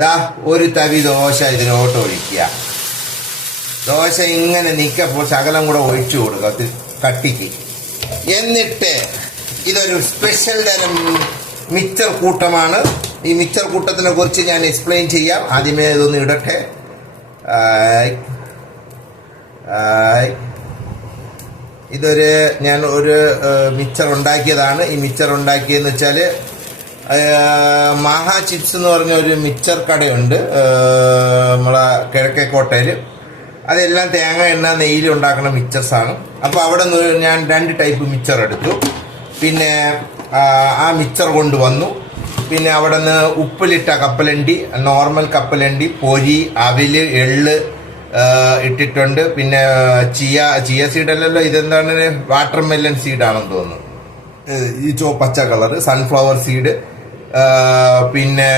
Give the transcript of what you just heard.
ദാ ഒരു തവി ദോശ ഇതിലോട്ട് ഒഴിക്കുക. ദോശ ഇങ്ങനെ നിൽക്കപ്പോൾ ശകലം കൂടെ ഒഴിച്ചു കൊടുക്കുക കട്ടിക്ക്. എന്നിട്ട് ഇതൊരു സ്പെഷ്യൽ തരം മിക്സർ കൂട്ടമാണ്. ഈ മിക്സർ കൂട്ടത്തിനെ കുറിച്ച് ഞാൻ എക്സ്പ്ലെയിൻ ചെയ്യാം. ആദ്യമേ ഇതൊന്ന് ഇടട്ടെ. ഞാൻ ഒരു മിക്സർ ഉണ്ടാക്കിയതാണ്. ഈ മിക്സർ ഉണ്ടാക്കിയെന്ന് വെച്ചാൽ മാഹാ ചിപ്സ് എന്ന് പറഞ്ഞ ഒരു മിക്സർ കടയുണ്ട് നമ്മളെ കിഴക്കേക്കോട്ടയിൽ. അതെല്ലാം തേങ്ങ എണ്ണ നെയ്യിൽ ഉണ്ടാക്കുന്ന മിക്സർസാണ്. അപ്പോൾ അവിടെ നിന്ന് ഞാൻ 2 ടൈപ്പ് മിക്സർ എടുത്തു. പിന്നെ ആ മിക്സർ കൊണ്ടുവന്നു. പിന്നെ അവിടെ നിന്ന് ഉപ്പിലിട്ട കപ്പലണ്ടി, നോർമൽ കപ്പലണ്ടി, പൊരി, അവില്, എള്ള് ഇട്ടിട്ടുണ്ട്. പിന്നെ ചിയ സീഡല്ലല്ലോ, ഇതെന്താണ്, വാട്ടർ മെലൺ സീഡാണെന്ന് തോന്നുന്നു. ഈ പച്ച കളറ് സൺഫ്ലവർ സീഡ്. പിന്നെ